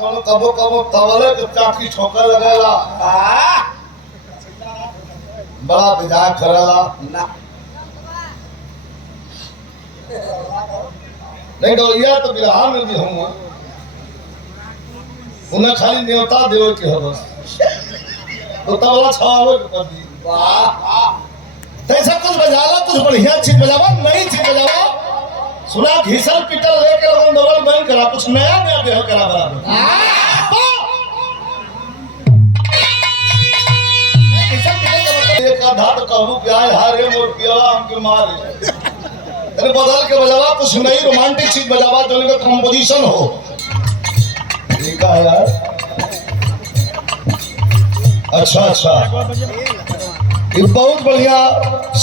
कबो कबो तवले के चाकी ठोकर लगेला बड़ा विधायक करेला ना नहीं डोलिया तो बिहार में भी हूँ उन्हें खाली न्योता देव के हो बस तो तबला छावे के पड़ी वाह तैसा कुछ बजाला कुछ बढ़िया चीज बजावा नई चीज बजावा सुना घिसल पिटल लेके लोगन डबल बंद करा कुछ नया नया देह करा बराबर एक आधा तो कहूं क्या हारे मोर पियाला हमके मारे अरे बदल के बजावा कुछ नई रोमांटिक चीज बजावा जो इनका कंपोजिशन हो ठीक है यार अच्छा अच्छा ये बहुत बढ़िया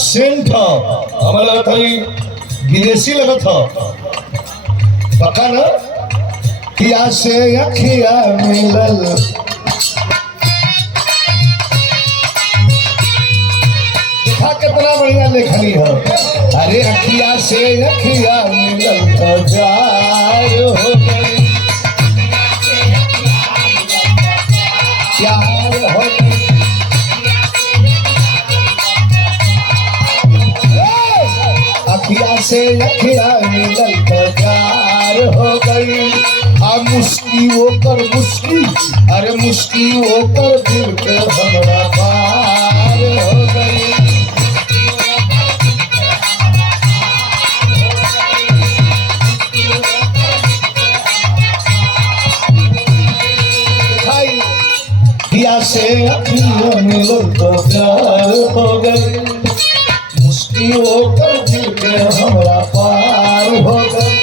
सेंट है हमें लगा था विदेशी लगा था पक्का ना किया से अखिया मिलल देखा कितना बढ़िया लेखनी है अरे अखिया से अखिया मिलल तो प्यार हो गई प्यार हो गई अखिया से अखिया मिलल तो प्यार हो गई आ मुस्की वो कर मुस्की अरे मुस्की वो कर दिल के हमरा पार हो गई अखिया से अखिया मिलल तो प्यार हो गई मुश्किल होकर दिल के हमरा पार हो गई